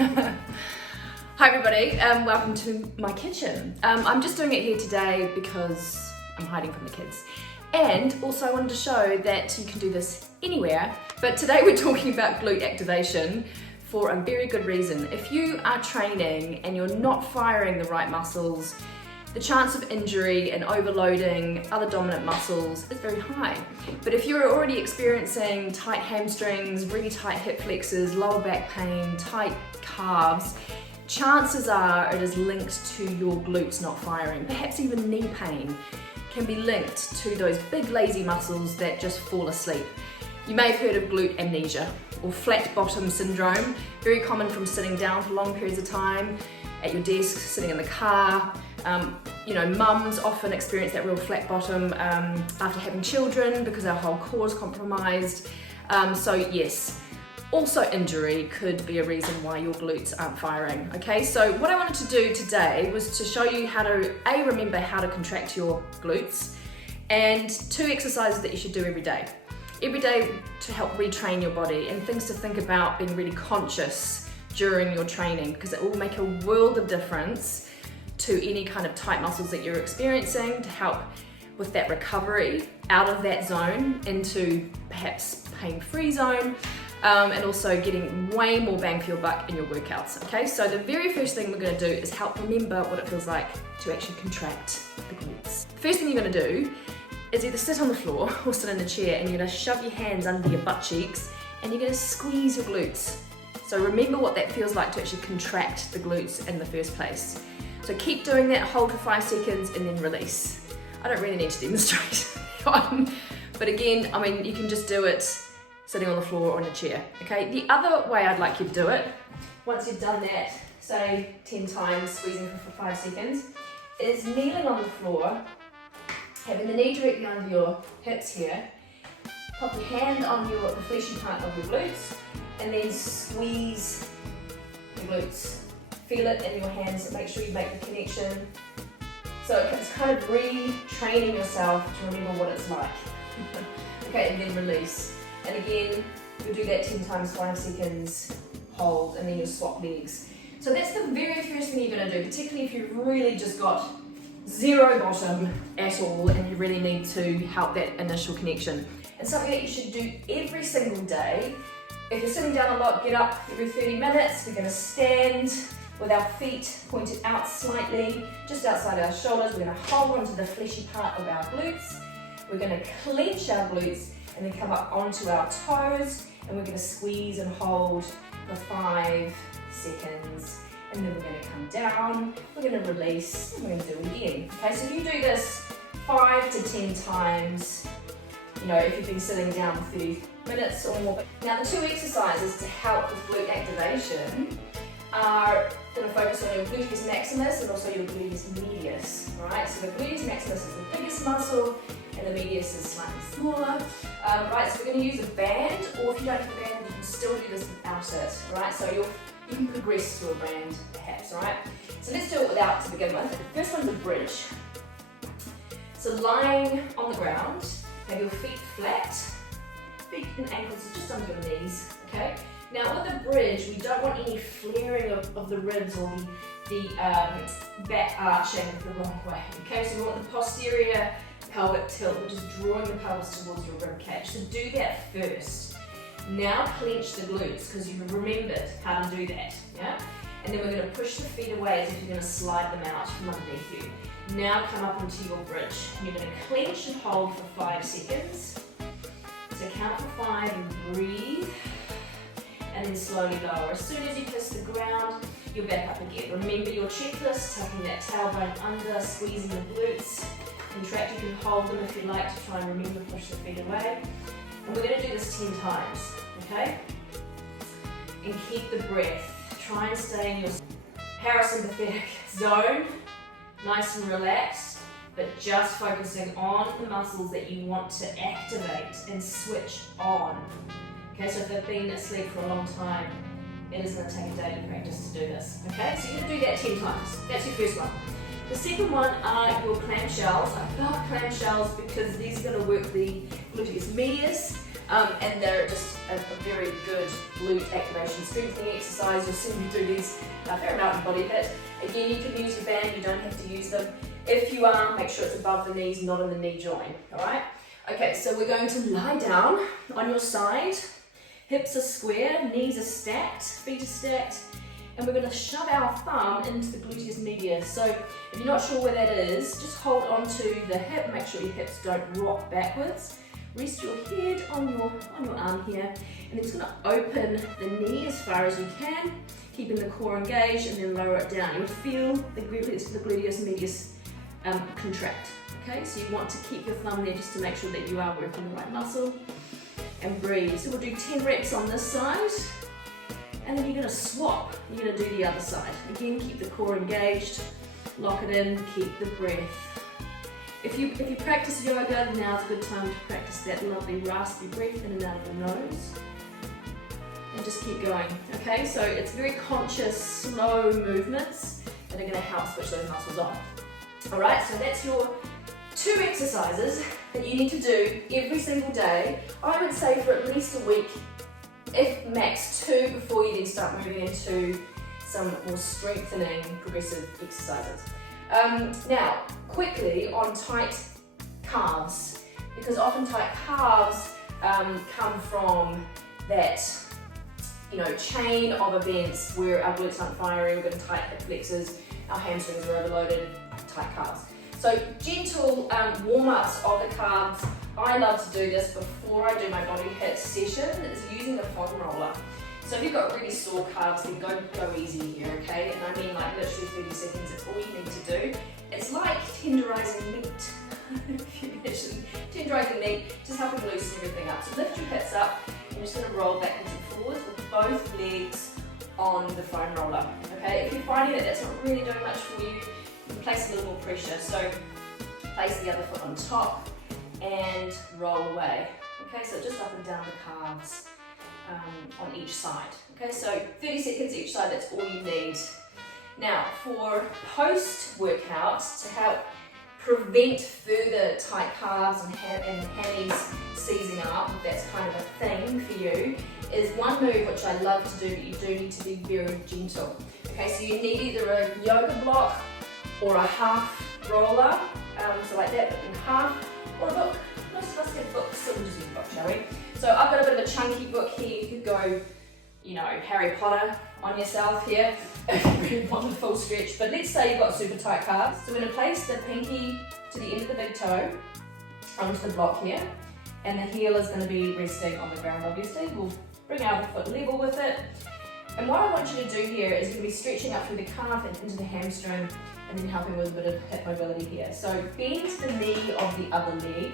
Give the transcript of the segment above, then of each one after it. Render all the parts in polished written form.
Hi everybody, welcome to my kitchen. I'm just doing it here today because I'm hiding from the kids. And also I wanted to show that you can do this anywhere, but today we're talking about glute activation for a very good reason. If you are training and you're not firing the right muscles, the chance of injury and overloading other dominant muscles is very high. But if you're already experiencing tight hamstrings, really tight hip flexors, lower back pain, tight calves, chances are it is linked to your glutes not firing. Perhaps even knee pain can be linked to those big lazy muscles that just fall asleep. You may have heard of glute amnesia or flat bottom syndrome, very common from sitting down for long periods of time, at your desk, sitting in the car. Mums often experience that real flat bottom after having children because our whole core is compromised. So yes, also injury could be a reason why your glutes aren't firing. Okay, so what I wanted to do today was to show you how to remember how to contract your glutes, and 2 exercises that you should do every day to help retrain your body, and things to think about being really conscious during your training, because it will make a world of difference to any kind of tight muscles that you're experiencing, to help with that recovery out of that zone into perhaps pain-free zone, and also getting way more bang for your buck in your workouts. Okay, so the very first thing we're going to do is help remember what it feels like to actually contract the glutes. The first thing you're going to do is either sit on the floor or sit in a chair, and you're going to shove your hands under your butt cheeks and you're going to squeeze your glutes. So remember what that feels like to actually contract the glutes in the first place. So keep doing that, hold for 5 seconds and then release. I don't really need to demonstrate one, but again, you can just do it sitting on the floor or in a chair. Okay, the other way I'd like you to do it, once you've done that, say 10 times, squeezing for 5 seconds, is kneeling on the floor, having the knee directly under your hips here, pop your hand on the fleshy part of your glutes, and then squeeze the glutes. Feel it in your hands, make sure you make the connection. So it's kind of retraining yourself to remember what it's like. Okay, and then release. And again, you'll do that 10 times, 5 seconds, hold, and then you'll swap legs. So that's the very first thing you're going to do, particularly if you've really just got zero bottom at all and you really need to help that initial connection. And something that you should do every single day. If you're sitting down a lot, get up every 30 minutes. We're going to stand with our feet pointed out slightly, just outside our shoulders. We're going to hold onto the fleshy part of our glutes. We're going to clench our glutes and then come up onto our toes, and we're going to squeeze and hold for 5 seconds. And then we're going to come down, we're going to release, and we're going to do it again. Okay, so if you do this 5 to 10 times, if you've been sitting down for 30 minutes or more. Now the 2 exercises to help with glute activation are going to focus on your gluteus maximus and also your gluteus medius. Right, so the gluteus maximus is the biggest muscle and the medius is slightly smaller. Right, so we're going to use a band, or if you don't have a band, you can still do this without it. Right, so you can progress to a band perhaps. Right, so let's do it without to begin with. The first one's a bridge. So lying on the ground, have your feet flat, feet and ankles are just under your knees. Okay. Now with the bridge, we don't want any flaring of the ribs or the back arching the wrong way. Okay, so we want the posterior pelvic tilt, which is drawing the pelvis towards your rib cage. So do that first. Now clench the glutes, because you've remembered how to do that. Yeah? And then we're going to push the feet away as if you're going to slide them out from underneath you. Now come up into your bridge. You're going to clench and hold for 5 seconds. So count for 5 and breathe. And then slowly lower. As soon as you kiss the ground, you're back up again. Remember your checklist, tucking that tailbone under, squeezing the glutes. Contract, you can hold them if you like to try and remember, push the feet away. And we're going to do this 10 times, okay? And keep the breath. Try and stay in your parasympathetic zone, nice and relaxed, but just focusing on the muscles that you want to activate and switch on. Okay, so if they've been asleep for a long time, it is going to take a daily practice to do this. Okay, so you're going to do that 10 times. That's your first one. The second one are your clamshells. I love clamshells because these are going to work the gluteus medius and they're just a very good glute activation strengthening exercise. You'll see me do these a fair amount in body fit. Again, you can use your band, you don't have to use them. If you are, make sure it's above the knees, not in the knee joint, all right? Okay, so we're going to lie down on your side. Hips are square, knees are stacked, feet are stacked, and we're going to shove our thumb into the gluteus medius. So if you're not sure where that is, just hold on to the hip, make sure your hips don't rock backwards. Rest your head on your arm here, and then just going to open the knee as far as you can, keeping the core engaged, and then lower it down. You'll feel the gluteus medius contract. Okay, so you want to keep your thumb there just to make sure that you are working the right muscle. And breathe. So we'll do 10 reps on this side, and then you're going to swap. You're going to do the other side. Again, keep the core engaged, lock it in, keep the breath. If you practice yoga, now's a good time to practice that lovely raspy breath in and out of the nose. And just keep going. Okay, so it's very conscious, slow movements that are going to help switch those muscles on. Alright, so that's your 2 exercises that you need to do every single day. I would say for at least a week, if max 2, before you then start moving into some more strengthening progressive exercises. Now, quickly on tight calves, because often tight calves come from that chain of events where our glutes aren't firing, we've got tight hip flexors, our hamstrings are overloaded, tight calves. So gentle warm-ups of the calves. I love to do this before I do my body hit session, is using the foam roller. So if you've got really sore calves, then go easy here, okay? And I mean like literally 30 seconds, that's all you need to do. It's like tenderizing meat. If you imagine tenderizing meat, just helping loosen everything up. So lift your hips up, and you're just gonna roll backwards and forwards with both legs on the foam roller, okay? If you're finding that that's not really doing much for you, place a little more pressure, so place the other foot on top and roll away. Okay, so just up and down the calves on each side. Okay, so 30 seconds each side, that's all you need. Now, for post-workout, to help prevent further tight calves and hammies seizing up, if that's kind of a thing for you, is one move which I love to do, but you do need to be very gentle. Okay, so you need either a yoga block or a half roller, so like that, but in half, or a book. Most of us have books, so we'll just use a book, shall we? So I've got a bit of a chunky book here. You could go, Harry Potter on yourself here, if you really want the full stretch. But let's say you've got super tight calves. So we're going to place the pinky to the end of the big toe onto the block here, and the heel is going to be resting on the ground, obviously. We'll bring our foot level with it. And what I want you to do here is you're going to be stretching up through the calf and into the hamstring, and then helping with a bit of hip mobility here. So bend the knee of the other leg,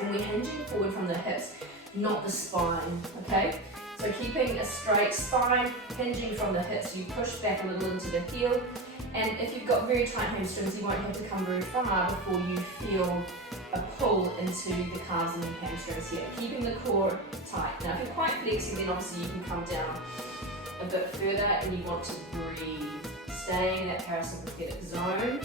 and we're hinging forward from the hips, not the spine, okay? So keeping a straight spine, hinging from the hips, you push back a little into the heel, and if you've got very tight hamstrings, you won't have to come very far before you feel a pull into the calves and the hamstrings here, keeping the core tight. Now if you're quite flexy, then obviously you can come down a bit further, and you want to breathe. Stay in that parasympathetic zone,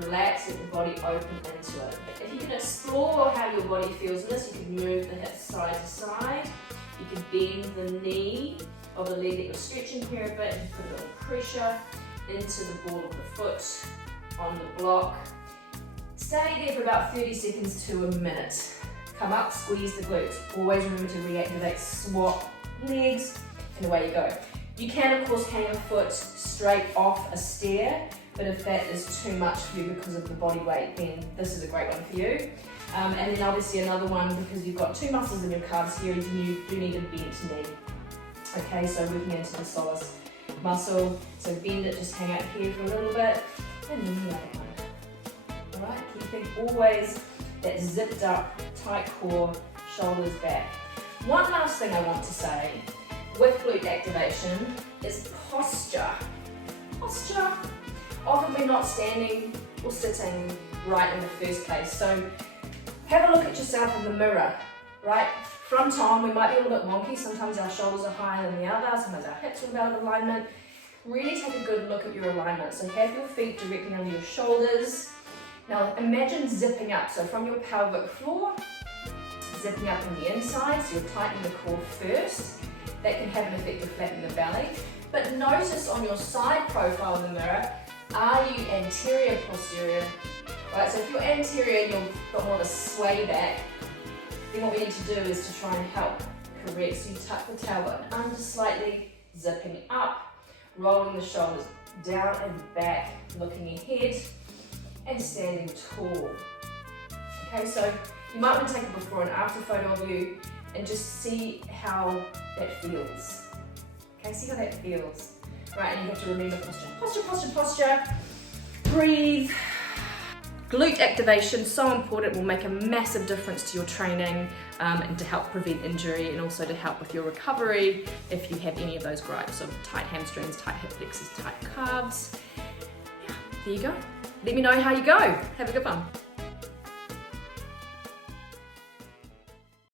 relax, let the body open into it. If you can explore how your body feels in this, you can move the hips side to side, you can bend the knee of the leg that you're stretching here a bit, and put a little pressure into the ball of the foot on the block. Stay there for about 30 seconds to a minute. Come up, squeeze the glutes. Always remember to reactivate, swap legs, and away you go. You can of course hang a foot straight off a stair, but if that is too much for you because of the body weight, then this is a great one for you. And then obviously another one, because you've got 2 muscles in your calves here, you do need a bent knee. Okay, so working into the soleus muscle, so bend it, just hang out here for a little bit, and then the other one. Alright, keeping always that zipped up, tight core, shoulders back. One last thing I want to say with glute activation is posture. Posture. Often we're not standing or sitting right in the first place. So have a look at yourself in the mirror, right? Front on, we might be a little bit wonky. Sometimes our shoulders are higher than the other. Sometimes our hips are out of alignment. Really take a good look at your alignment. So have your feet directly under your shoulders. Now imagine zipping up. So from your pelvic floor, zipping up on the inside, so you're tightening the core first. That can have an effect of flattening the belly. But notice on your side profile in the mirror, are you anterior, posterior? Right, so if you're anterior and you've got more of a sway back, then what we need to do is to try and help correct. So you tuck the tailbone under slightly, zipping up, rolling the shoulders down and back, looking ahead, and standing tall. Okay, so you might want to take a before and after photo of you and just see how that feels. Okay, see how that feels. Right, and you have to remember posture, posture, posture, posture. Breathe. Glute activation, so important, will make a massive difference to your training and to help prevent injury and also to help with your recovery if you have any of those gripes of tight hamstrings, tight hip flexors, tight calves. Yeah, there you go. Let me know how you go. Have a good one.